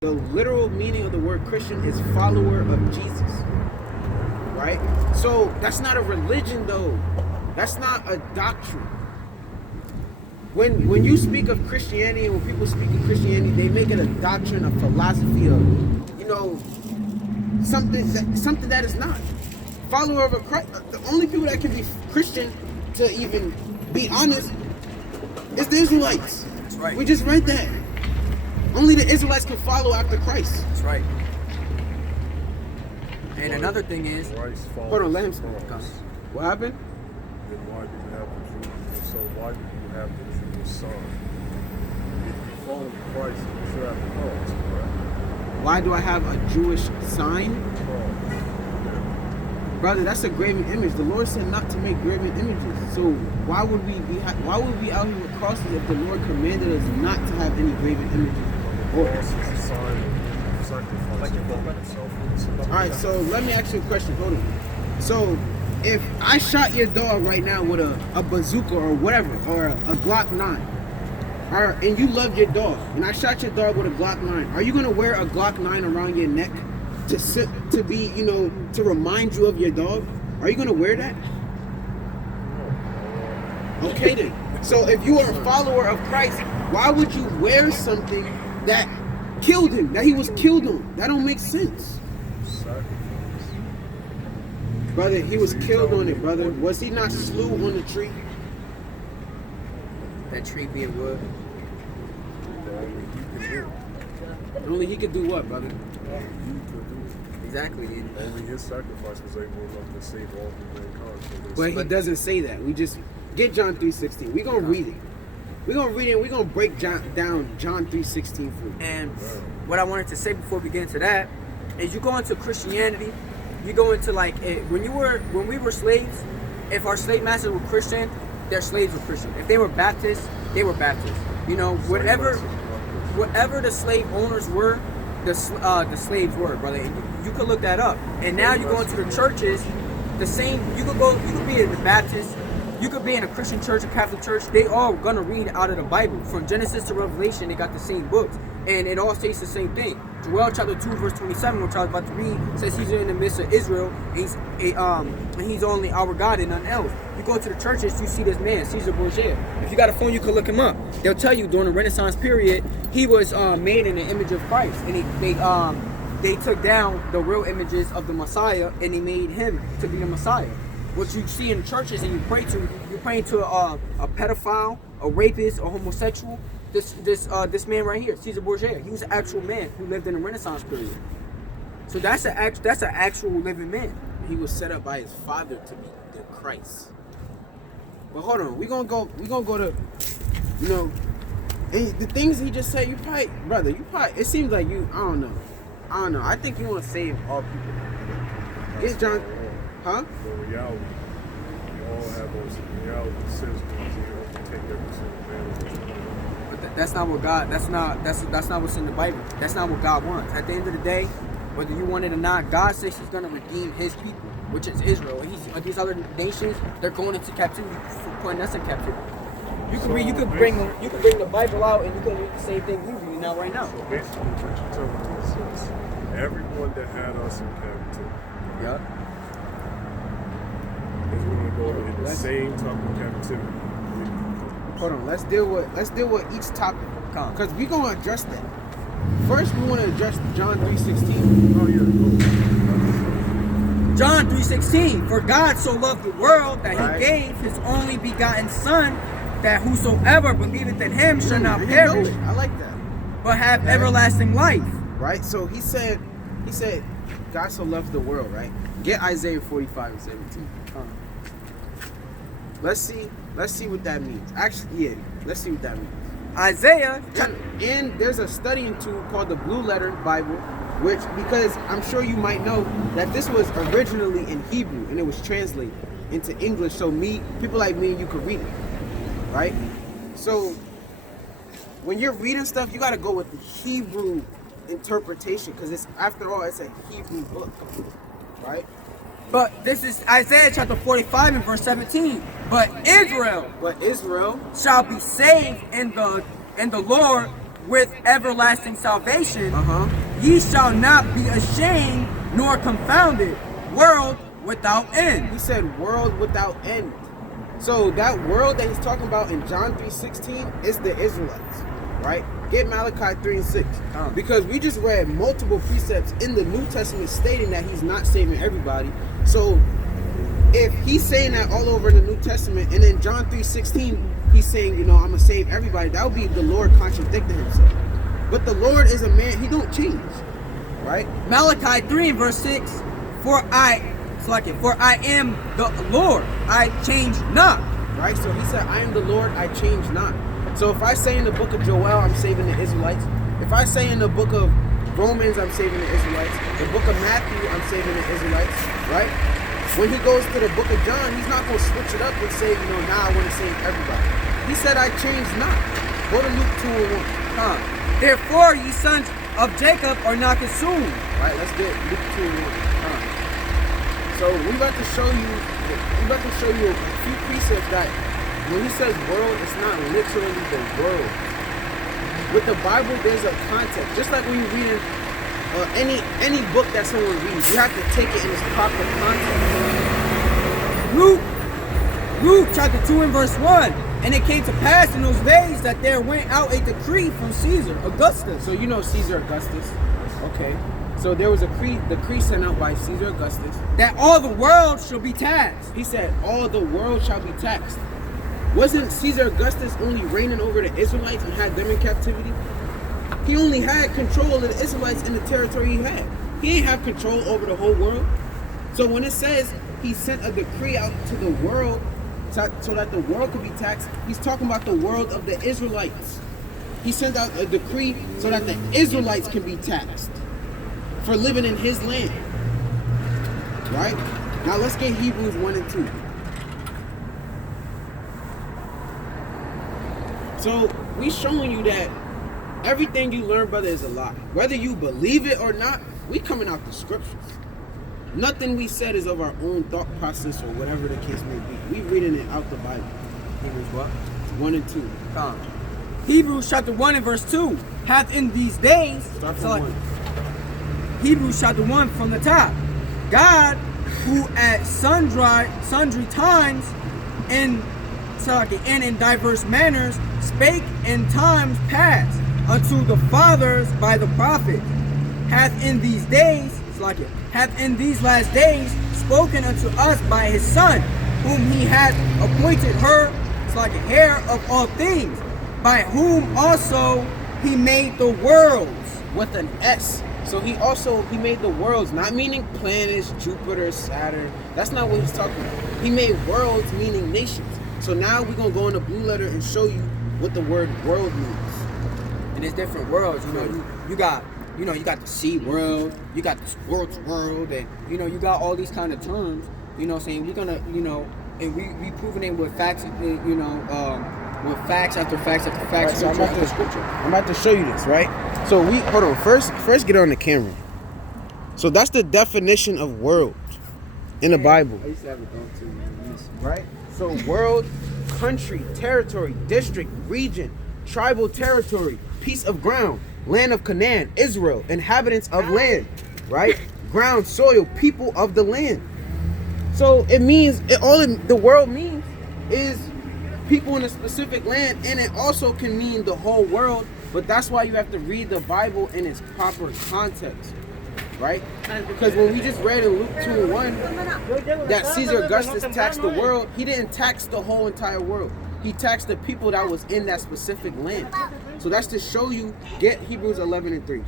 The literal meaning of the word Christian is follower of Jesus, right? So that's not a religion, though. That's not a doctrine. When you speak of Christianity, and when people speak of Christianity, they make it a doctrine, a philosophy of, something that is not. Follower of a Christ. The only people that can be Christian, to even be honest, is the Israelites. That's right. We just read that. Only the Israelites can follow after Christ. That's right. And another thing is, hold on, let him speak. What happened? Then why do you have the Jews? So why do you have the Jewish sign? If you follow Christ, you should have the cross, correct? Why do I have a Jewish sign? Brother, that's a graven image. The Lord said not to make graven images. So why would we out here with crosses if the Lord commanded us not to have any graven images? Alright, so let me ask you a question. Hold on. So if I shot your dog right now with a bazooka or whatever, or a Glock 9, and you love your dog, and I shot your dog with a Glock 9, are you gonna wear a Glock 9 around your neck to be, to remind you of your dog? Are you gonna wear that? Okay then. So if you are a follower of Christ, why would you wear something that killed him, that he was killed on? That don't make sense. Brother, he was killed on it, brother. Was he not slew on the tree? that tree being wood. Only he could do what, brother? Exactly, dude. Only his sacrifice was able enough to save all mankind. But he doesn't say that. We just get John 3:16. We're gonna read it. We're gonna read it and we're gonna break down John 3:16 for you. And what I wanted to say before we get into that is you go into Christianity, you go into when we were slaves, if our slave masters were Christian, their slaves were Christian. If they were Baptist, they were Baptist. You know, whatever the slave owners were, the slaves were, brother. And you could look that up. And now you go into the churches, the same. You could be in the Baptist, you could be in a Christian church, a Catholic church. They all gonna read out of the Bible from Genesis to Revelation. They got the same books, and it all states the same thing. Joel chapter 2 verse 27, which I was about to read, says he's in the midst of Israel. And he's only our God and none else. You go to the churches, you see this man, Caesar Borgia. If you got a phone, you can look him up. They'll tell you during the Renaissance period, he was made in the image of Christ, and they took down the real images of the Messiah, and they made him to be the Messiah. What you see in the churches and you're praying to a pedophile, a rapist, a homosexual. This man right here, Caesar Borgia, he was an actual man who lived in the Renaissance period. So that's an actual living man. He was set up by his father to be the Christ. But hold on, we're gonna go to, and the things he just said. It seems like you. I don't know. I think you want to save all people. Get John, huh? The reality, we all have those reality systems. You have to take every single man. But that's not what God. That's not what's in the Bible. That's not what God wants. At the end of the day, whether you want it or not, God says He's gonna redeem His people, which is Israel. These other nations, they're going into captivity, putting us in captivity. You could bring the Bible out and you can read the same thing we read now right now. So basically, what you're telling me is everyone that had us in captivity, Yeah. is going to go in the same type of captivity. Hold on. Let's deal with each topic because we're gonna address that. First, we want to address John 3:16. Oh yeah. John 3:16. For God so loved the world that He gave His only begotten Son, that whosoever believeth in Him shall not perish, I like that. but have everlasting life. Right. So he said, God so loved the world. Right. Get Isaiah 45:17. Let's see what that means. Actually, yeah. Let's see what that means. Isaiah. And there's a studying tool called the Blue Letter Bible, which, because I'm sure you might know that this was originally in Hebrew and it was translated into English, so people like me and you could read it, right? So when you're reading stuff, you got to go with the Hebrew interpretation because after all, it's a Hebrew book, right? But this is Isaiah chapter 45 and verse 17. But Israel Israel shall be saved in the Lord with everlasting salvation. Uh-huh. Ye shall not be ashamed nor confounded, world without end. He said world without end. So that world that he's talking about in John 3:16 is the Israelites, right? Get Malachi 3 and 6. Because we just read multiple precepts in the New Testament stating that he's not saving everybody. So if he's saying that all over in the New Testament, and in John 3:16 he's saying, you know, I'm gonna save everybody, that would be the Lord contradicting himself. But the Lord is a man, he don't change, right? Malachi 3 and verse 6, for I am the Lord, I change not. Right? So he said, I am the Lord, I change not. So if I say in the book of Joel, I'm saving the Israelites. If I say in the book of Romans, I'm saving the Israelites. The book of Matthew, I'm saving the Israelites, right? When he goes to the book of John, he's not going to switch it up and say, you know, now I want to save everybody. He said, I change not. Go to Luke 2 and 1. Therefore, ye sons of Jacob are not consumed. Right, let's get Luke 2 and 1. So we're about to show you a few precepts that when he says world, it's not literally the world. With the Bible, there's a context. Just like when you're reading any book that someone reads, you have to take it in its proper context. Luke chapter 2 and verse 1. And it came to pass in those days that there went out a decree from Caesar Augustus. So you know Caesar Augustus. Okay. So there was a decree sent out by Caesar Augustus that all the world shall be taxed. He said, all the world shall be taxed. Wasn't Caesar Augustus only reigning over the Israelites and had them in captivity? He only had control of the Israelites in the territory he had. He didn't have control over the whole world. So when it says he sent a decree out to the world so that the world could be taxed, he's talking about the world of the Israelites. He sent out a decree so that the Israelites can be taxed for living in his land. Right? Now let's get Hebrews 1 and 2. So we showing you that everything you learn, brother, is a lie. Whether you believe it or not, we coming out the scriptures. Nothing we said is of our own thought process or whatever the case may be. We reading it out the Bible. Hebrews what? 1 and 2. Hebrews chapter 1 and verse 2. Hath in these days. Start from 1. Hebrews chapter 1 from the top. God, who at sundry times and in diverse manners spake in times past unto the fathers by the prophet, hath in these last days spoken unto us by his Son, whom he hath appointed heir of all things, by whom also he made the worlds. With an S. So he made the worlds, not meaning planets, Jupiter, Saturn. That's not what he's talking about. He made worlds, meaning nations. So now we're going to go in the blue letter and show you what the word world means. And there's different worlds, you got the sea world, you got the sports world, and you got all these kind of terms, saying we're gonna, and we proving it with facts, with facts after facts after facts. Right, so I'm about to show you this, right? So hold on, first get on the camera. So that's the definition of world in the Bible. I used to have it going too, man. Right? So world, country, territory, district, region, tribal territory, piece of ground, land of Canaan, Israel, inhabitants of land, right? Ground, soil, people of the land. So it means, the world means is people in a specific land, and it also can mean the whole world, but that's why you have to read the Bible in its proper context, right? Because when we just read in Luke 2 and 1 that Caesar Augustus taxed the world, he didn't tax the whole entire world. He taxed the people that was in that specific land. So that's to show you, get Hebrews 11 and 3.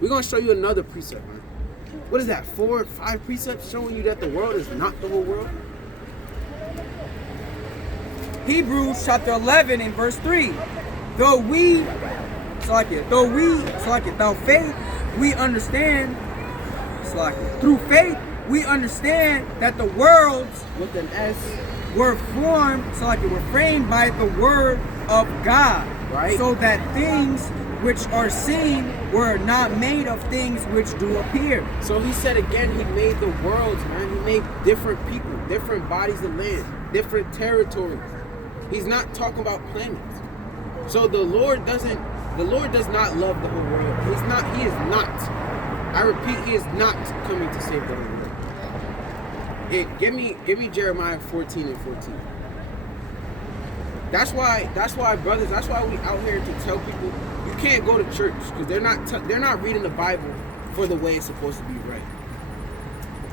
We're going to show you another precept, man. What is that, 4 or 5 precepts showing you that the world is not the whole world? Hebrews chapter 11 and verse 3. Through faith, we understand that the worlds With an S. were framed by the word of God. Right. So that things which are seen were not made of things which do appear. So he said again, he made the worlds, man. He made different people, different bodies of land, different territories. He's not talking about planets. So the Lord doesn't The Lord does not love the whole world. He is not. I repeat, he is not coming to save the whole world. Give me Jeremiah 14 and 14. That's why, brothers, that's why we out here to tell people you can't go to church, because they're not reading the Bible for the way it's supposed to be read.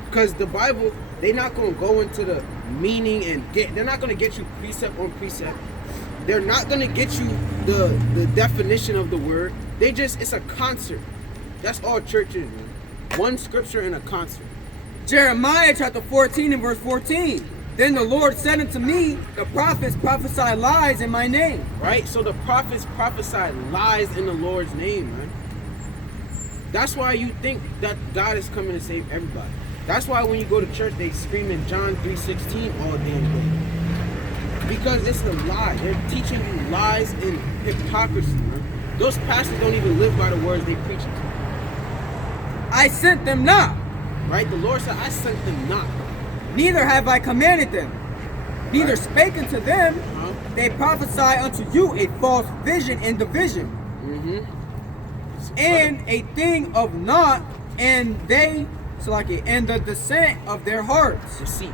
Because the Bible, they're not going to go into the meaning and they're not going to get you precept on precept. They're not going to get you the definition of the word. It's a concert. That's all church is, man. One scripture and a concert. Jeremiah chapter 14 and verse 14. Then the Lord said unto me, the prophets prophesy lies in my name. Right? So the prophets prophesy lies in the Lord's name, man. That's why you think that God is coming to save everybody. That's why when you go to church, they scream in John 3:16 all damn day. Because it's a lie. They're teaching you lies and hypocrisy, man. Those pastors don't even live by the words they preach. I sent them not. Right? The Lord said, I sent them not. Neither have I commanded them. Neither spake unto them. They prophesy unto you a false vision and division. And a thing of naught, and they, and the descent of their hearts. Deceit.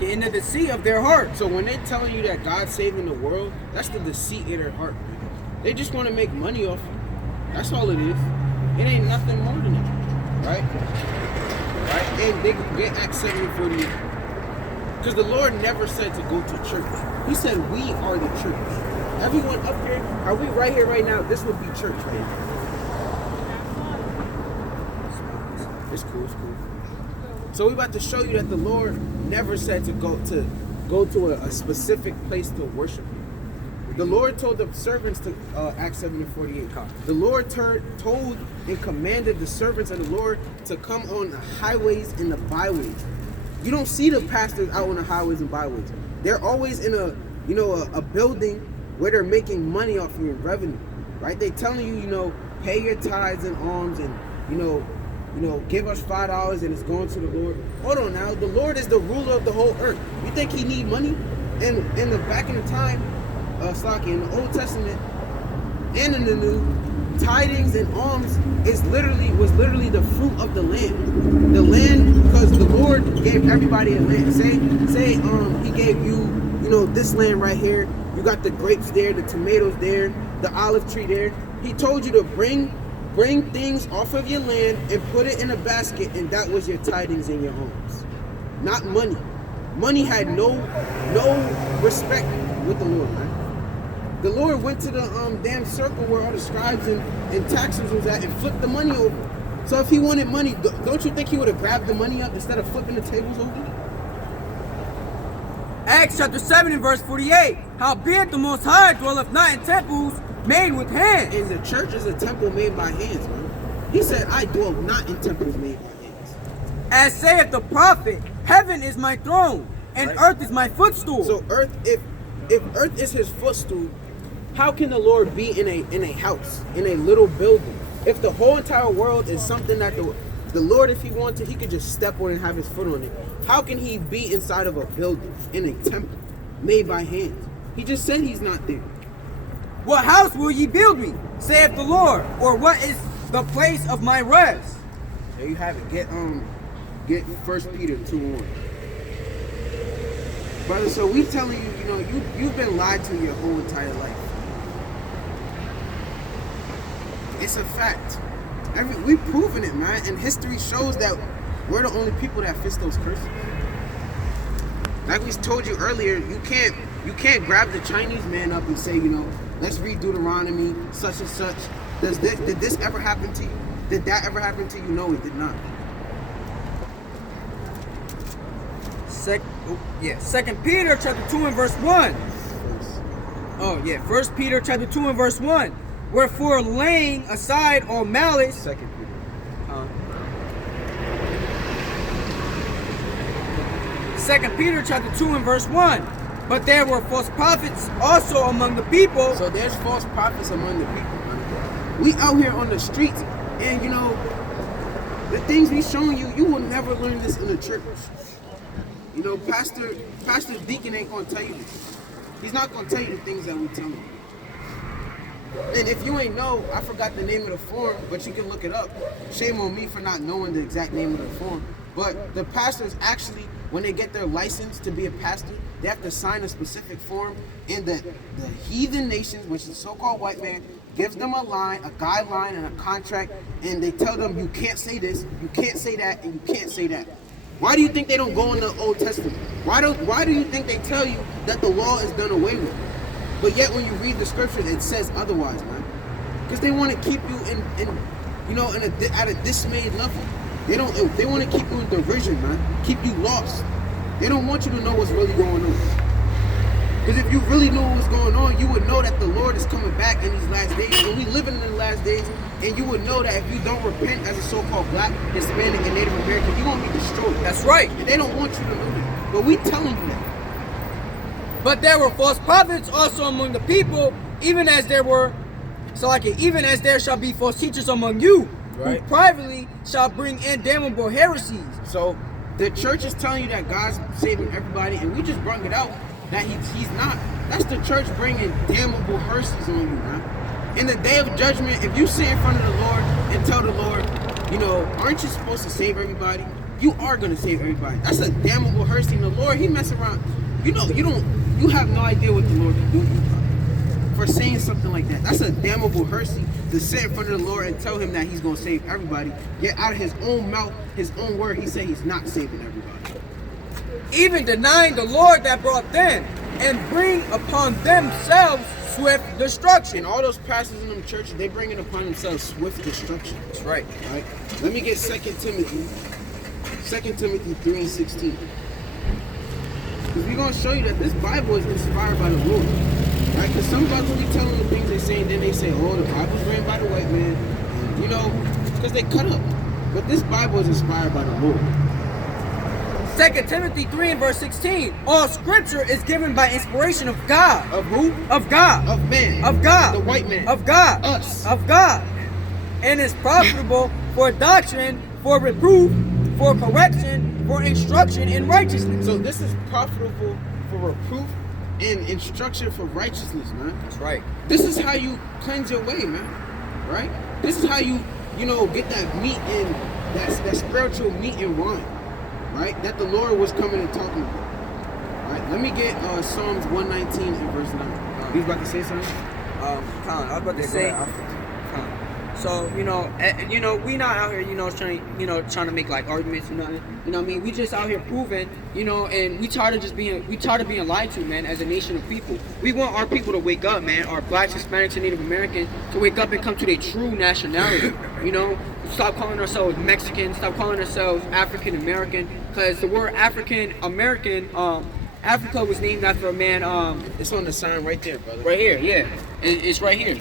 In the deceit of their hearts. So when they're telling you that God's saving the world, that's the deceit in their heart, man. They just want to make money off you. That's all it is. It ain't nothing more than that. Right? And they get Acts 7:48. Because the Lord never said to go to church. He said we are the church. Everyone up here, are we right here right now? This would be church right here. It's cool. So we're about to show you that the Lord never said to go to a specific place to worship him. The Lord told the servants to Acts 7:48. The Lord told and commanded the servants of the Lord to come on the highways and the byways. You don't see the pastors out on the highways and byways. They're always in a building where they're making money off of your revenue, right? They telling you, pay your tithes and alms and give us $5 and it's going to the Lord. Hold on now, the Lord is the ruler of the whole earth. You think he need money? And back in the time, in the Old Testament and in the New, tithings and alms was literally the fruit of the land. The land, because the Lord gave everybody a land. Say he gave you, this land right here. You got the grapes there, the tomatoes there, the olive tree there. He told you to bring things off of your land and put it in a basket, and that was your tithings and your alms. Not money. Money had no respect with the Lord, man. The Lord went to the damn circle where all the scribes and taxes was at and flipped the money over. So if he wanted money, don't you think he would have grabbed the money up instead of flipping the tables over? Acts chapter 7 and verse 48. Howbeit the Most High dwelleth not in temples made with hands. And the church is a temple made by hands, man. He said, I dwell not in temples made by hands. As saith the prophet, heaven is my throne, and earth is my footstool. So earth, if earth is his footstool, how can the Lord be in a house, in a little building? If the whole entire world is something that the Lord, if he wanted, he could just step on it and have his foot on it. How can he be inside of a building, in a temple, made by hands? He just said he's not there. What house will ye build me, saith the Lord? Or what is the place of my rest? There you have it. Get 1 Peter 2:1. Brother, so we telling you, you've been lied to your whole entire life. It's a fact. We've proven it, man. And history shows that we're the only people that fits those curses. Like we told you earlier, you can't grab the Chinese man up and say, let's read Deuteronomy, such and such. Did this ever happen to you? Did that ever happen to you? No, it did not. 2 Peter chapter 2 and verse 1. 1 Peter chapter 2 and verse 1. Wherefore, laying aside all malice. 2 Peter. 2 Peter chapter 2 and verse 1. But there were false prophets also among the people. So there's false prophets among the people. We out here on the streets, and the things we showing you, you will never learn this in the church. Pastor Deacon ain't gonna tell you this. He's not gonna tell you the things that we tell him. And if you ain't know, I forgot the name of the form, but you can look it up. Shame on me for not knowing the exact name of the form. But the pastors actually, when they get their license to be a pastor, they have to sign a specific form, and the heathen nations, which is so-called white man, gives them a line, a guideline, and a contract, and they tell them you can't say this, you can't say that, and you can't say that. Why do you think they don't go in the Old Testament? Why do you think they tell you that the law is done away with? But yet when you read the scriptures, it says otherwise, man. Because they want to keep you at a dismayed level. They want to keep you in derision, man. Keep you lost. They don't want you to know what's really going on. Because if you really knew what's going on, you would know that the Lord is coming back in these last days. And we living in the last days, and you would know that if you don't repent as a so-called black, Hispanic, and Native American, you're going to be destroyed. That's right. And they don't want you to know that. But we telling you that. But there were false prophets also among the people, even as there shall be false teachers among you, Right. who privately shall bring in damnable heresies. So the church is telling you that God's saving everybody, and we just brought it out that he's not. That's the church bringing damnable heresies on you, man. In the day of judgment, if you sit in front of the Lord and tell the Lord, aren't you supposed to save everybody? You are going to save everybody. That's a damnable heresy. And the Lord, he mess around. You have no idea what the Lord can do for saying something like that. That's a damnable heresy to sit in front of the Lord and tell him that he's going to save everybody. Yet out of his own mouth, his own word, he said he's not saving everybody. Even denying the Lord that brought them, and bring upon themselves swift destruction. And all those pastors in them churches, they bring it upon themselves swift destruction. That's right. All right. Let me get 2 Timothy 3:16. Because we're going to show you that this Bible is inspired by the Lord. Right? Because some brothers be telling the things they say, and then they say, oh, the Bible's written by the white man. Because they cut up. But this Bible is inspired by the Lord. 2 Timothy 3 and verse 16. All scripture is given by inspiration of God. Of who? Of God. Of man. Of God. The white man. Of God. Us. Of God. And is profitable for doctrine, for reproof, for correction, for instruction in righteousness. So this is profitable for reproof and instruction for righteousness, man. That's right. This is how you cleanse your way, man. Right? This is how you get that meat in, that spiritual meat and wine. Right? That the Lord was coming and talking about. Alright, let me get Psalms 119 and verse 9. You was about to say something? Colin, I was about to say. So we not out here, trying to make like arguments, you know what I mean? We just out here proving, and we tired of being lied to, man. As a nation of people, we want our people to wake up, man. Our blacks, Hispanics, and Native Americans to wake up and come to their true nationality. Stop calling ourselves Mexican, stop calling ourselves African American, because the word African American, Africa was named after a man. It's on the sign right there, brother. Right here, yeah, it's right here.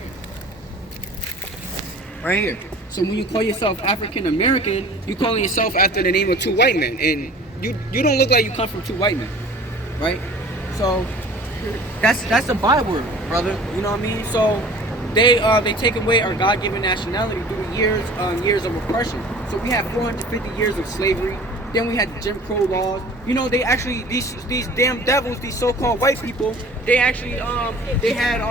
Right here. So when you call yourself African American, you calling yourself after the name of two white men, and you don't look like you come from two white men, right? So that's the byword, brother. You know what I mean? So they take away our God-given nationality through years of oppression. So we have 450 years of slavery. Then we had Jim Crow laws. They actually these damn devils, these so-called white people, they actually they had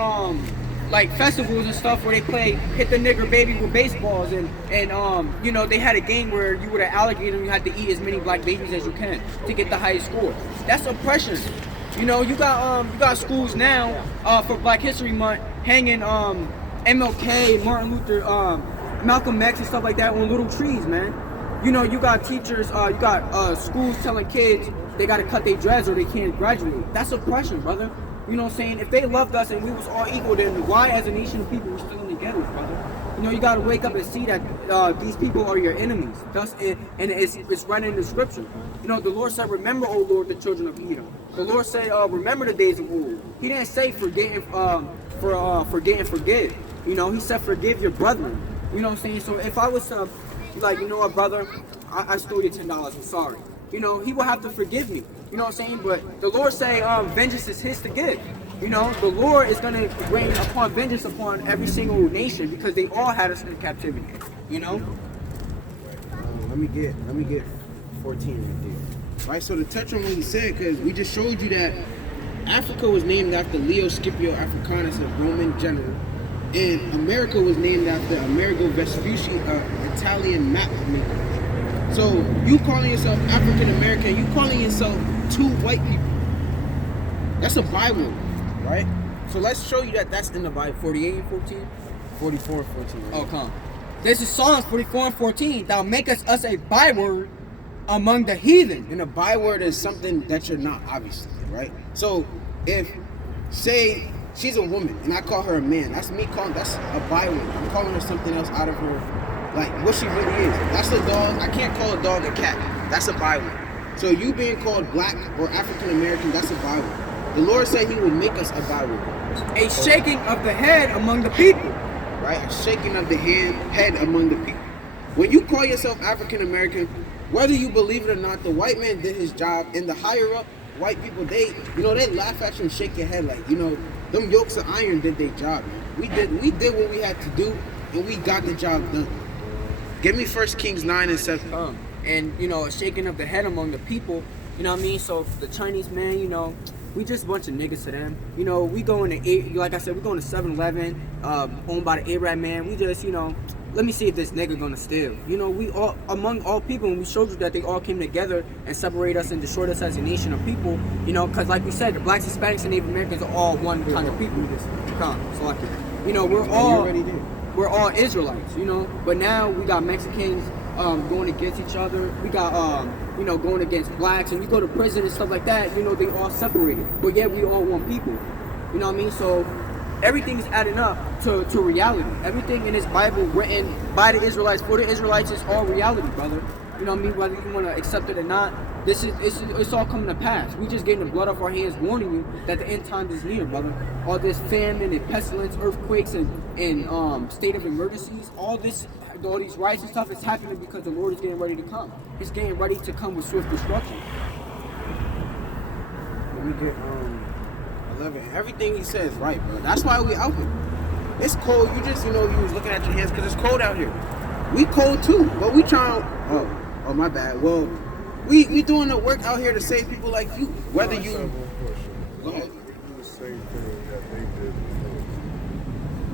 like festivals and stuff where they play hit the nigger baby with baseballs, and they had a game where you were an alligator and you had to eat as many black babies as you can to get the highest score. That's oppression. You got schools now for Black History Month hanging MLK, Martin Luther, Malcolm X and stuff like that on little trees, man. You got teachers, you got schools telling kids they got to cut their dreads or they can't graduate. That's oppression, brother. You know what I'm saying? If they loved us and we was all equal, then why as a nation of people we're still in the ghettos, brother? You got to wake up and see that these people are your enemies. And it's right in the scripture. The Lord said, remember, O Lord, the children of Edom. The Lord said, remember the days of old. He didn't say forget and forgive. He said forgive your brethren. You know what I'm saying? So if I was to be like, what, brother, I stole your $10, I'm sorry. He will have to forgive me. You know what I'm saying? But the Lord say vengeance is his to give. The Lord is going to bring upon vengeance upon every single nation because they all had us in captivity. Let me get 14 right there. Right, so to touch on what he said, because we just showed you that Africa was named after Leo Scipio Africanus, a Roman general. And America was named after Amerigo Vespucci, Italian map maker. So you calling yourself African American, you calling yourself two white people. That's a Bible, right? So let's show you that that's in the Bible. 48 and 14? 44 and 14. Right? Oh, come. This is Psalms 44 and 14. Thou makest us a byword among the heathen. And a byword is something that you're not, obviously, right? So if, say, she's a woman and I call her a man, that's a byword. I'm calling her something else out of her, like what she really is. That's a dog. I can't call a dog a cat. That's a byword. So you being called black or African American, that's a byword. The Lord said he would make us a byword. A shaking of the head among the people. Right? A shaking of the head among the people. When you call yourself African American, whether you believe it or not, the white man did his job, and the higher up white people, they laugh at you and shake your head like, them yokes of iron did their job. We did what we had to do, and we got the job done. Give me 1 Kings 9 and 7. And a shaking of the head among the people, you know what I mean? So the Chinese man, we just a bunch of niggas to them. We going to, like I said, we going to 7-Eleven, owned by the Arab man. We just, let me see if this nigga gonna steal. We all, among all people, and we showed you that they all came together and separate us and destroyed us as a nation of people. Because like we said, the blacks, Hispanics, and Native Americans are all one kind of people. We're all Israelites. But now we got Mexicans going against each other. We got going against blacks, and you go to prison and stuff like that. They all separated, but yet we all one people. You know what I mean? So everything is adding up to reality. Everything in this Bible written by the Israelites for the Israelites is all reality, brother. You know what I mean? Whether you want to accept it or not, it's all coming to pass. We just getting the blood off our hands, warning you that the end time is near, brother. All this famine and pestilence, earthquakes and state of emergencies, all these riots and stuff is happening because the Lord is getting ready to come. He's getting ready to come with swift destruction. Let me get 11. Everything he says right, bro. That's why we out here. It's cold. You just, you was looking at your hands because it's cold out here. We cold too, but we trying. Oh, my bad. Well, we doing the work out here to save people like you. Whether you. Go ahead. Do the same thing that they did before.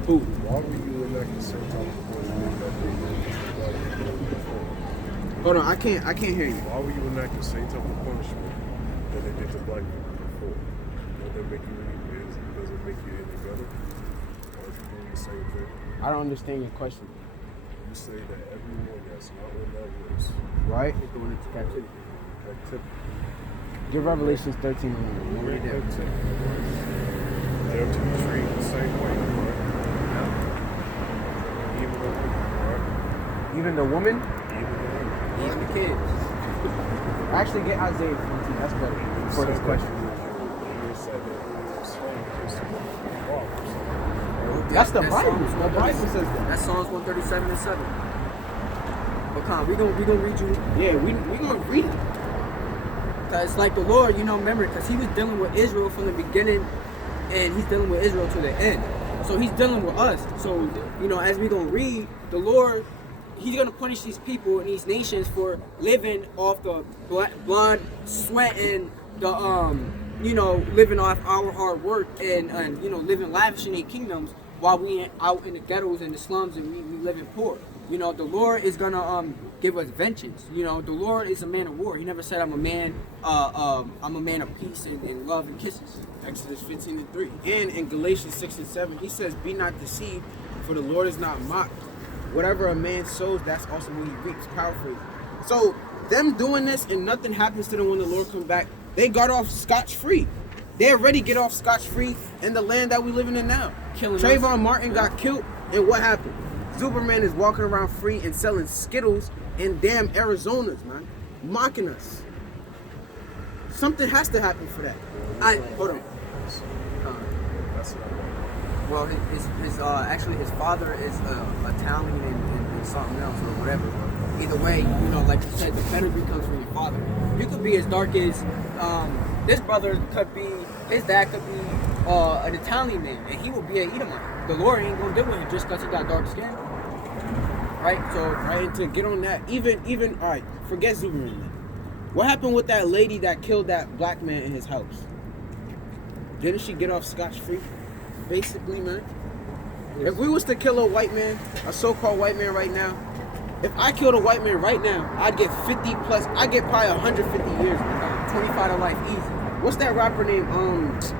Who? Why were you electing the same type of punishment that they did before? Hold on, I can't hear you. Why were you enacting the same type of punishment that they did to black people before? Does that make you any better? Does it make you any better? Or are you doing the same thing? I don't understand your question. You say that everyone that's not on that list, Right? They're going into captivity. Give Revelations 13. They're to be treated the same way, right? Even the women, right? Even the woman? Even the women. Even the kids. Actually, get Isaiah 14. That's better for this question. That's the Bible. The Bible says that. That's Psalms 137 and 7. But Con, we gonna read you. Yeah, we gonna read it. Cause like the Lord, remember, cause He was dealing with Israel from the beginning, and He's dealing with Israel to the end. So He's dealing with us. So as we gonna read, the Lord, He's gonna punish these people and these nations for living off the blood, sweat, and the living off our hard work and living lavish in their kingdoms while we out in the ghettos and the slums and we living poor. The Lord is gonna give us vengeance. The Lord is a man of war. He never said I'm a man of peace and love and kisses. Exodus 15 and 3. And in Galatians 6 and 7, he says, be not deceived, for the Lord is not mocked. Whatever a man sows, that's also what he reaps. Powerful. So them doing this and nothing happens to them when the Lord comes back, they got off scotch-free. They already get off scotch-free in the land that we living in now. Trayvon Martin got killed, and what happened? Superman is walking around free and selling Skittles in damn Arizonas, man. Mocking us. Something has to happen for that. Hold on. Well, his father is Italian and something else or whatever. Either way, like you said, the pedigree comes from your father. You could be as dark as this brother could be. His dad could be an Italian man, and he will be an Edomite. The Lord ain't gonna deal with him just because he got dark skin, right? So, right, to get on that, even all right, forget Superman. Man. What happened with that lady that killed that black man in his house? Didn't she get off scotch-free? Basically, man. If we was to kill a white man, a so-called white man right now, if I killed a white man right now, I'd get 50 plus. I'd get probably 150 years. 25 to life easy. What's that rapper name?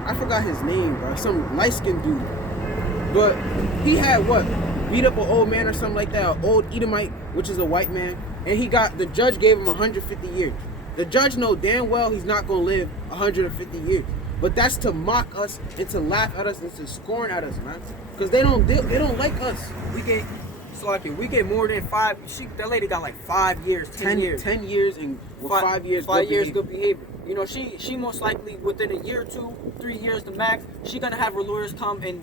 I forgot his name, bro. Some light-skinned dude. But he had what? Beat up an old man or something like that. An old Edomite, which is a white man. And the judge gave him 150 years. The judge know damn well he's not going to live 150 years. But that's to mock us and to laugh at us and to scorn at us, man. Because they don't like us. We get more than 5. That lady got like 5 years, 10 years. 10 years and 5 years. 5 years good behavior. You know, she most likely within a year or 2, 3 years the max, she gonna have her lawyers come and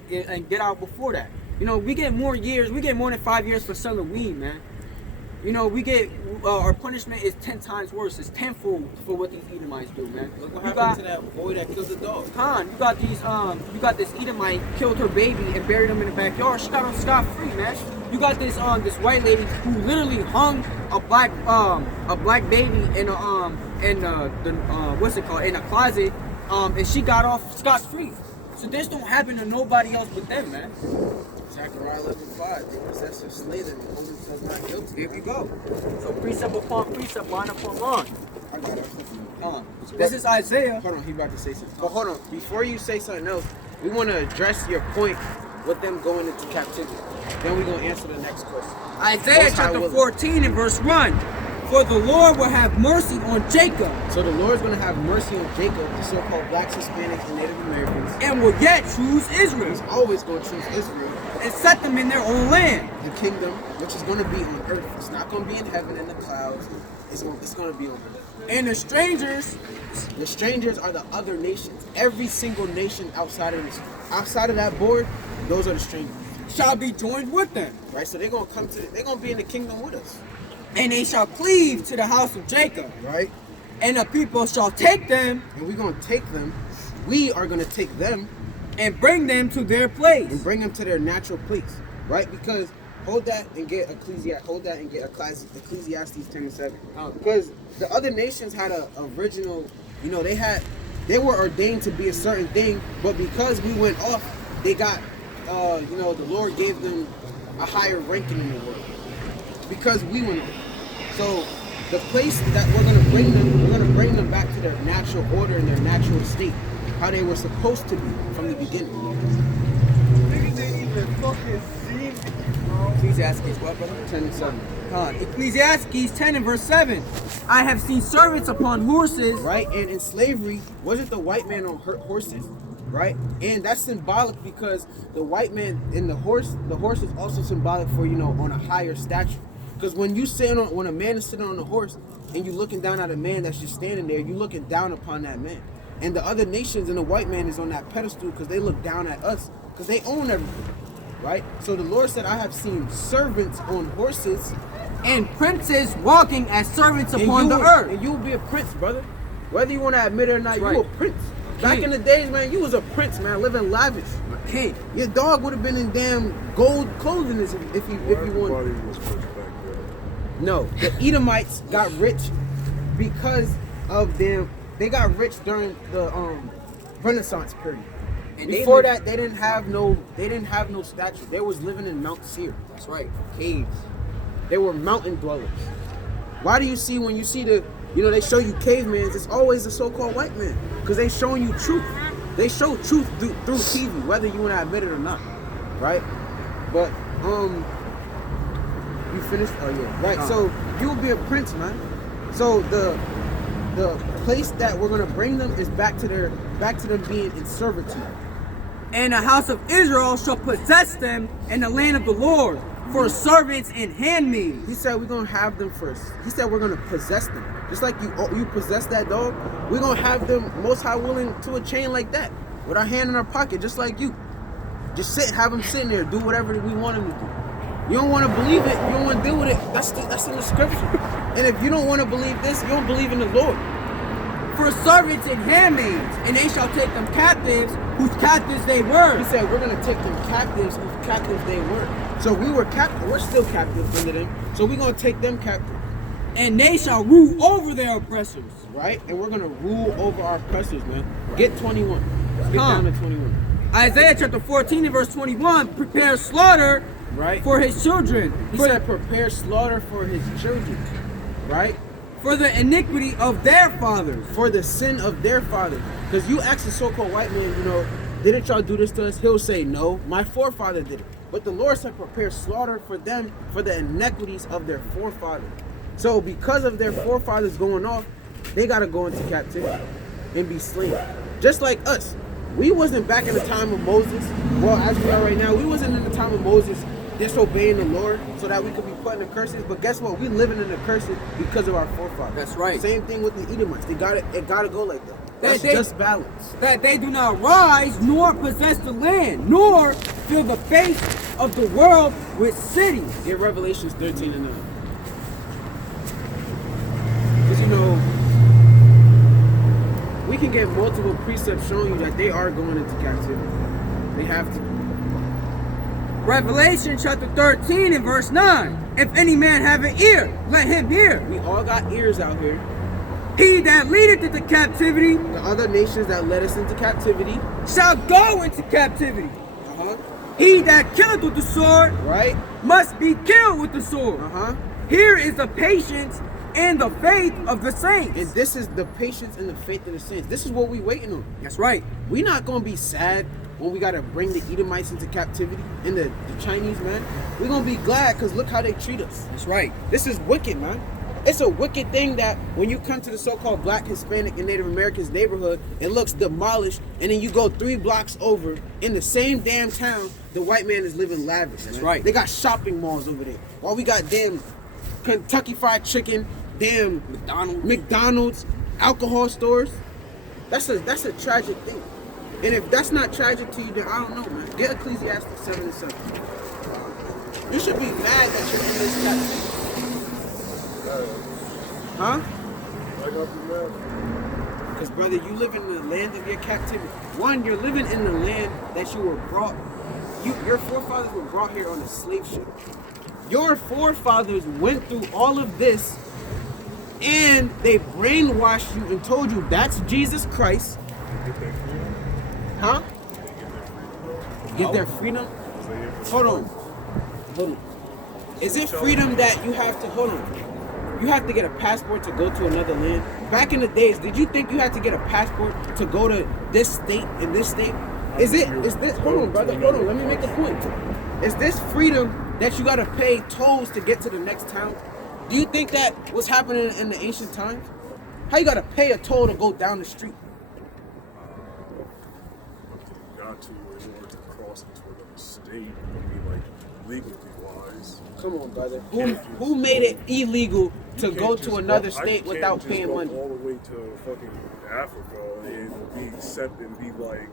get out before that. You know, we get more years. We get more than 5 years for selling weed, man. You know, we get our punishment is 10 times worse. It's tenfold for what these Edomites do, man. Look what happened to that boy that killed the dog. Khan, you got this Edomite killed her baby and buried him in the backyard. She got him scot-free, man. You got this white lady who literally hung a black baby in a closet, and she got off scot-free. So this don't happen to nobody else but them, man. Zechariah 11:5. They possess and slay them and hold themselves not guilty. Here we go. So precept upon precept, line upon line. I got it. This is Isaiah. Hold on, he about to say something. But hold on, before you say something else, we want to address your point with them going into captivity. Then we're going to answer the next question. Isaiah chapter 14 and verse 1. For the Lord will have mercy on Jacob. So the Lord's going to have mercy on Jacob, the so-called blacks, Hispanics, and Native Americans. And will yet choose Israel. He's always going to choose Israel. And set them in their own land. The kingdom, which is going to be on earth. It's not going to be in heaven in the clouds. It's going to be on earth. And the strangers are the other nations. Every single nation outside of that board, those are the strangers. Shall be joined with them. Right? So they're going to be in the kingdom with us. And they shall cleave to the house of Jacob. Right? And the people shall take them. And we're going to take them. We are going to take them. And bring them to their place. And bring them to their natural place. Right? Because hold that and get Ecclesiastes 10 and 7. Because the other nations had a original, you know, they were ordained to be a certain thing, but because we went off, they got, the Lord gave them a higher ranking in the world. Because we went off. So the place that we're gonna bring them back to their natural order and their natural state, how they were supposed to be from the beginning. Ecclesiastes what, brother? 10 and 7. Ecclesiastes 10 and verse 7. I have seen servants upon horses. Right? And in slavery, wasn't the white man on horses? Right? And that's symbolic because the white man in the horse is also symbolic for, on a higher stature. Because when a man is sitting on a horse and you're looking down at a man that's just standing there, you're looking down upon that man. And the other nations and the white man is on that pedestal because they look down at us because they own everything. Right? So the Lord said, I have seen servants on horses and princes walking as servants upon the earth. And you will be a prince, brother. Whether you want to admit it or not, right. You a prince. Back in the days, man, you was a prince, man, living lavish. A king. Your dog would have been in damn gold clothing if you wanted. Was pushed back there. No, the Edomites got rich because of them. They got rich during the Renaissance period. And before that, they didn't have no statue. They was living in Mount Seir. That's right, caves. They were mountain dwellers. Why do you see when you see they show you cavemans, it's always the so-called white man. Because they showing you truth. They show truth through TV, whether you want to admit it or not. Right? But, you finished? Oh, yeah. Right, so you'll be a prince, man. So the place that we're going to bring them is back to them being in servitude. And the house of Israel shall possess them in the land of the Lord for servants and handmaids. He said we're going to have them first. He said we're going to possess them. Just like you possess that dog, we're going to have them most high willing to a chain like that. With our hand in our pocket, just like you. Just have them sitting there, do whatever we want them to do. You don't want to believe it, you don't want to deal with it. That's in the scripture. And if you don't want to believe this, you don't believe in the Lord. For servants and handmaids, and they shall take them captives, whose captives they were. He said, we're going to take them captives, whose captives they were. So we were captive. We're still captive under them. So we're going to take them captive. And they shall rule over their oppressors. Right? And we're going to rule over our oppressors, man. Get 21. Let's get down to 21. Isaiah chapter 14 and verse 21, prepare slaughter Right. for his children. He For, said prepare slaughter for his children. Right? for the iniquity of their fathers. For the sin of their fathers. Because you ask the so-called white man, you know, didn't y'all do this to us? He'll say, no, my forefather did it. But the Lord said prepare slaughter for them for the iniquities of their forefathers. So because of their forefathers going off, they got to go into captivity and be slain. Just like us. We wasn't back in the time of Moses. Well, as we are right now, we wasn't in the time of Moses disobeying the Lord so that we could be put in the curses. But guess what? We living in the curses because of our forefathers. That's right. Same thing with the Edomites. It gotta go like that. That's They- just balance. That they do not rise nor possess the land, nor fill the face of the world with cities. Get Revelations 13 and 9. Because you know, we can get multiple precepts showing you that they are going into captivity. They have to. Revelation chapter 13 and verse 9. If any man have an ear, let him hear. We all got ears out here. He that leadeth into captivity The other nations that led us into captivity, shall go into captivity. uh-huh, He that killeth with the sword right, must be killed with the sword. uh-huh. Here is the patience and the faith of the saints. And this is the patience and the faith of the saints. This is what we waiting on. That's right. We not gonna be sad when we gotta bring the Edomites into captivity and the Chinese, man. We're gonna be glad because look how they treat us. That's right. This is wicked, man. It's a wicked thing that when you come to the so-called Black, Hispanic, and Native Americans neighborhood, it looks demolished, and then you go 3 blocks over in the same damn town, the white man is living lavish. That's man. right. They got shopping malls over there. While we got damn Kentucky Fried Chicken, damn McDonald's, alcohol stores. That's a tragic thing. And if that's not tragic to you, then I don't know, man. Get Ecclesiastes 7 and 7. You should be mad that you're in this captivity. Huh? I got the mad. Because, brother, you live in the land of your captivity. One, you're living in the land that you were brought. Your forefathers were brought here on a slave ship. Your forefathers went through all of this, and they brainwashed you and told you that's Jesus Christ. Get their freedom. Huh? They Get their freedom? Hold Hold on. Is it freedom that you have to, hold on. You have to get a passport to go to another land? Back in the days, did you think you had to get a passport to go to this state and this state? Is this, hold on, brother, hold on, let me make a point. Is this freedom that you gotta pay tolls to get to the next town? Do you think that was happening in the ancient times? How you gotta pay a toll to go down the street? got to in order to cross into another state. I mean, like legally wise. Come on, brother. Who made it illegal to You go can't to just another go- I state can't without just paying go money? all the way to fucking Africa and be accepted and be like,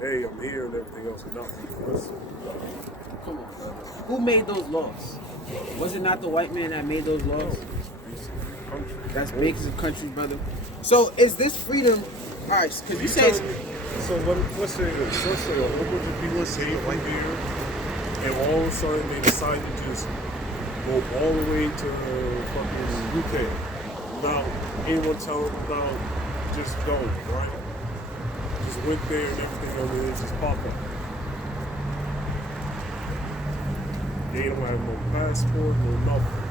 hey, I'm here and everything else, and not be listened. Come on, brother. Who made those laws? Was it not the white man that made those laws? That's big as a country, brother. So is this freedom? All right, because you say So let's say this. Let's say a whole bunch of people escape from here, and all of a sudden they decide to just go all the way to fucking UK without anyone telling them about just going, right? Just went there and everything on it just popped up. They don't have no passport, no nothing.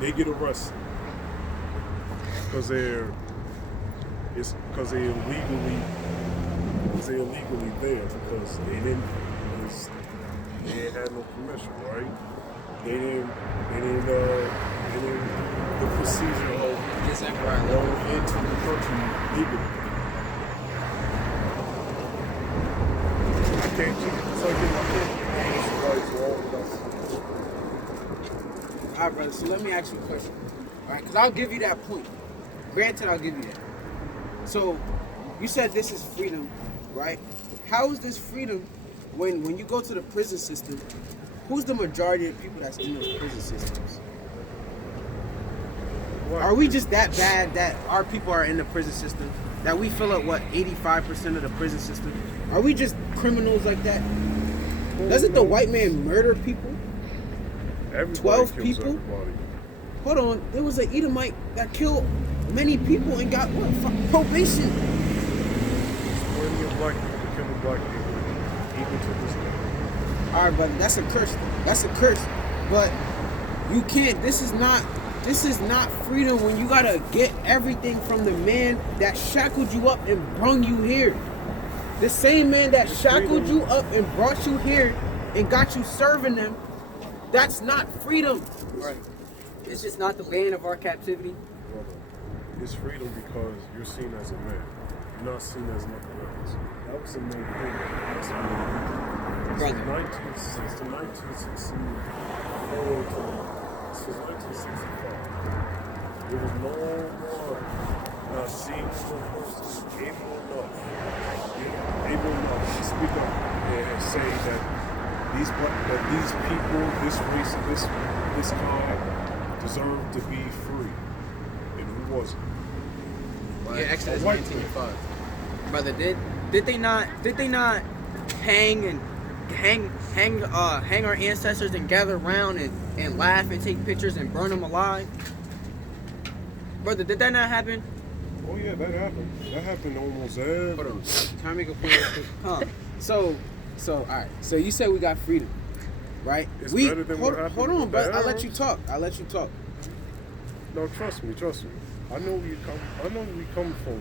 They get arrested because they're illegally there because they didn't have no permission, right? They didn't the procedure of going into the country legally. I can't keep all right, brother. So let me ask you a question. All right, because I'll give you that point. Granted, I'll give you that. So you said this is freedom, right? How is this freedom when you go to the prison system? Who's the majority of people that's in those prison systems? Are we just that bad that our people are in the prison system? That we fill up, 85% of the prison system? Are we just criminals like that? Doesn't the white man murder people? 12 people? Everybody. Hold on, there was an Edomite that killed many people and got what? Probation. black people to killing black people, even to this day. All right, brother, that's a curse. That's a curse. But you can't. This is not freedom when you gotta get everything from the man that shackled you up and brung you here. The same man that shackled you up and brought you here and got you serving them. That's not freedom. Right. It's just not the land of our captivity. Brother, it's freedom because you're seen as a man. You're not seen as nothing else. That was the main thing. That's the main thing. Brother. Since the 1964 to since 1965, there was no one seen as a person able enough to speak up and say that these people, this race, this kind deserve to be free, and who wasn't? Yeah, Exodus White 19:5. Brother, did they not hang our ancestors and gather around and laugh and take pictures and burn them alive? Brother, did that not happen? Oh yeah, that happened. That happened almost every. Hold on. Can I make a point real quick? Huh. So, all right. So you said we got freedom, right? It's better than what happened hold on, with but the I'll let you Arabs. talk. No, trust me. I know where you come. I know where you come from.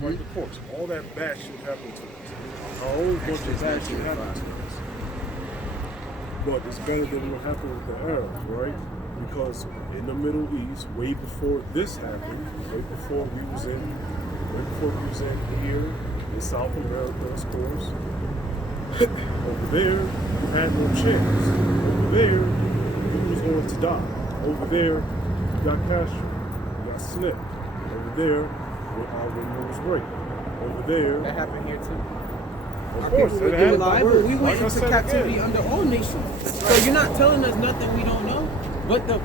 Like, of course, all that bad shit happened to us. A whole bunch of bad shit happened to us. But it's better than what happened with the Arabs, right? Because in the Middle East, way before this happened, way before we was in here in South America, of course. Over there, you had no chance. Over there, you was going to die. Over there, you got Castro, you got Snip. Over there, when it was rape. Over there, That happened here too. of course, People that were happened. alive, we Like went I into said captivity again. under all nations. So you're not telling us nothing we don't know. But the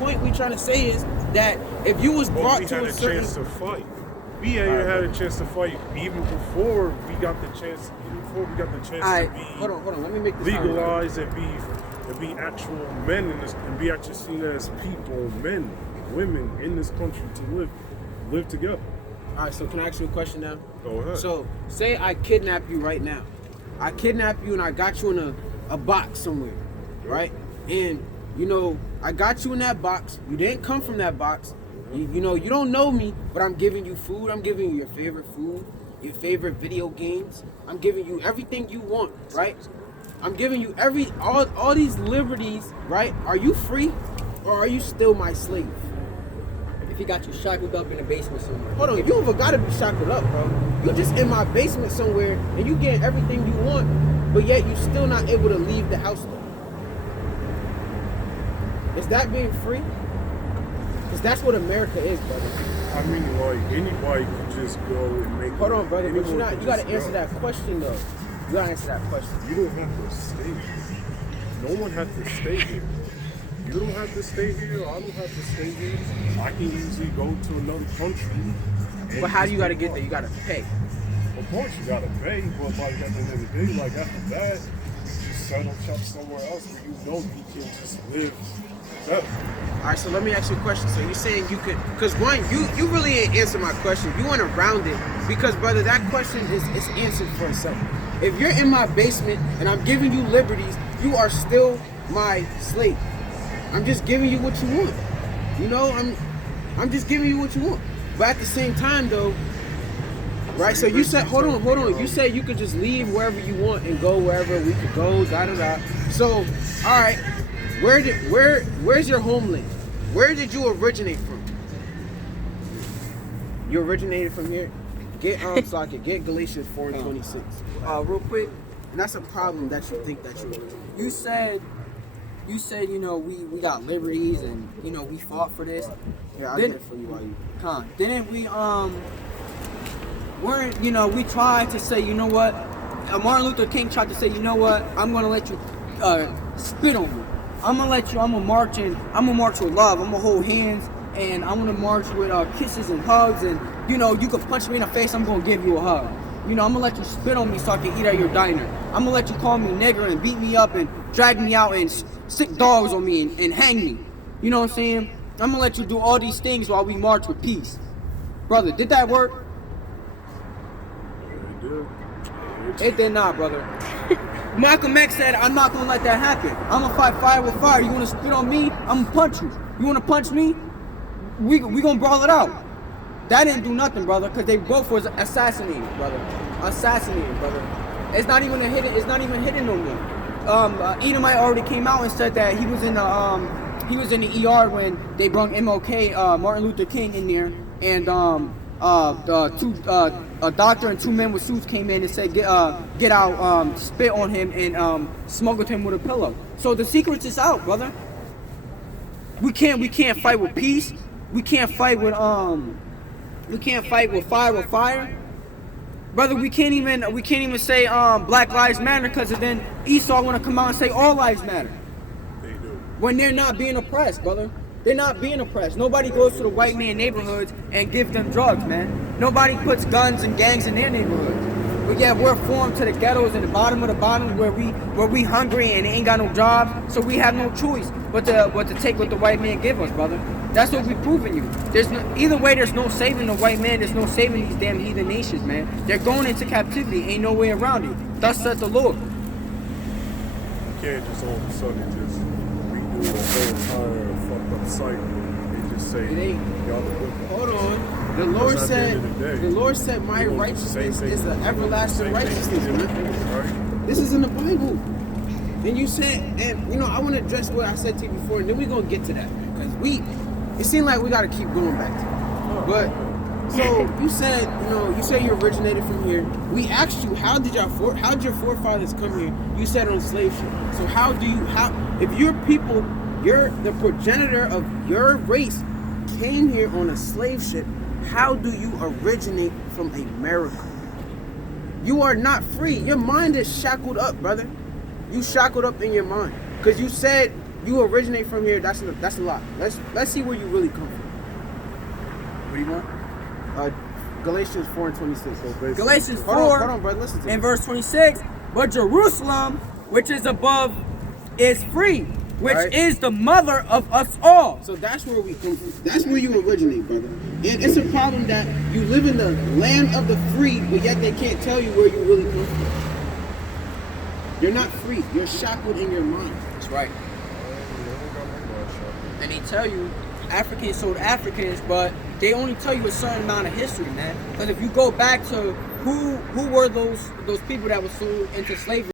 point we trying to say is that if you was But brought we to had a a certain chance to fight. We had a chance to fight even before we got the chance. Even before we got the chance Alright, to be hold on, let me make this legalized and be actual men in this, and be actually seen as people, men, women in this country to live together. All right, so can I ask you a question now? Go ahead. So, say I kidnap you right now. I kidnap you and I got you in a box somewhere, right? And, you know, I got you in that box. You didn't come from that box. You know, you don't know me, but I'm giving you food. I'm giving you your favorite food, your favorite video games. I'm giving you everything you want, right? I'm giving you all these liberties, right? Are you free or are you still my slave? If he got you shackled up in a basement somewhere. Hold on, you even gotta be shackled up, bro. You just in my basement somewhere and you get everything you want, but yet you still not able to leave the house though. Is that being free? Because that's what America is, brother. I mean, like, anybody could just go and make. Hold on, brother, but anyone you could gotta just answer go. that question though. You gotta answer that question. You don't have to stay here. No one has to stay here. You don't have to stay here. I don't have to stay here. I can easily go to another country. and But how do you just gotta be get there? fine. You gotta pay. Of course, you gotta pay, but like at the end of the day, like after that, you just settle shop somewhere else where you know you can just live better. All right, so let me ask you a question. So you're saying you could, because one, you really ain't answer my question. You went around it because, brother, that question is answered for itself. If you're in my basement and I'm giving you liberties, you are still my slave. I'm just giving you what you want. You know, I'm just giving you what you want. But at the same time, though, right? So you said, hold on. You said you could just leave wherever you want and go wherever we could go, da da da. So, all right. Where's your homeland? Where did you originate from? You originated from here. Get get Galatians 4:26. Real quick, And that's a problem that you think that you originated. you said, you know, we got liberties and, you know, we fought for this. Here, I'll Then- get it for you while you. Didn't we weren't, you know, we tried to say, you know what, Martin Luther King tried to say, you know what, I'm gonna let you spit on me. I'm gonna march with love. I'm gonna hold hands and I'm gonna march with kisses and hugs, and you know, you can punch me in the face, I'm gonna give you a hug. You know, I'm gonna let you spit on me so I can eat at your diner. I'm gonna let you call me nigger and beat me up and drag me out and stick dogs on me and hang me. You know what I'm saying? I'm gonna let you do all these things while we march with peace. Brother, did that work? Yeah, it did. It did not, brother. Malcolm X said, I'm not gonna let that happen. I'm gonna fight fire with fire. You wanna spit on me? I'm gonna punch you. You wanna punch me? We gonna brawl it out. That didn't do nothing, brother, because they both was assassinated, brother. Assassinated, brother. It's not even hidden no more. Edomite already came out and said that he was in the ER when they brought MLK, Martin Luther King, in there, and a doctor and 2 men with suits came in and said get out, spit on him and smuggled him with a pillow. So the secret is out, brother. We can't fight with peace. We can't fight with fire with fire. Brother, we can't even say Black Lives Matter, because then Esau want to come out and say all lives matter. They do. When they're not being oppressed, brother. They're not being oppressed. Nobody goes to the white man neighborhoods and gives them drugs, man. Nobody puts guns and gangs in their neighborhoods. But yeah, we're formed to the ghettos and the bottom of the bottom where we hungry and ain't got no jobs, so we have no choice but to take what the white man give us, brother. That's what we proving you. Either way, there's no saving the white man. There's no saving these damn heathen nations, man. They're going into captivity. Ain't no way around it. Thus said the Lord. You can't just all of a sudden just redo a whole entire fucked up cycle and just say, y'all the good guys. Hold on. The Lord said, my righteousness is an everlasting righteousness, man. Right? This is in the Bible. And you said, and I want to address what I said to you before, and then we're gonna get to that, because it seemed like we gotta keep going back to it. But so you said you originated from here. We asked you, how did your forefathers come here? You said on slave ship. So if your people, the progenitor of your race came here on a slave ship, how do you originate from America? You are not free. Your mind is shackled up, brother. You shackled up in your mind, because you said you originate from here. That's a lot. Let's see where you really come from. What do you want? Galatians 4:26. So Galatians 4 hold on, brother. Listen to and me. verse 26. But Jerusalem, which is above, is free, which is the mother of us all. So that's where we come from. That's where you originate, brother. And it's a problem that you live in the land of the free, but yet they can't tell you where you really come from. You're not free. You're shackled in your mind. That's right. And they tell you Africans sold Africans, but they only tell you a certain amount of history, man. Because if you go back to who were those people that were sold into slavery.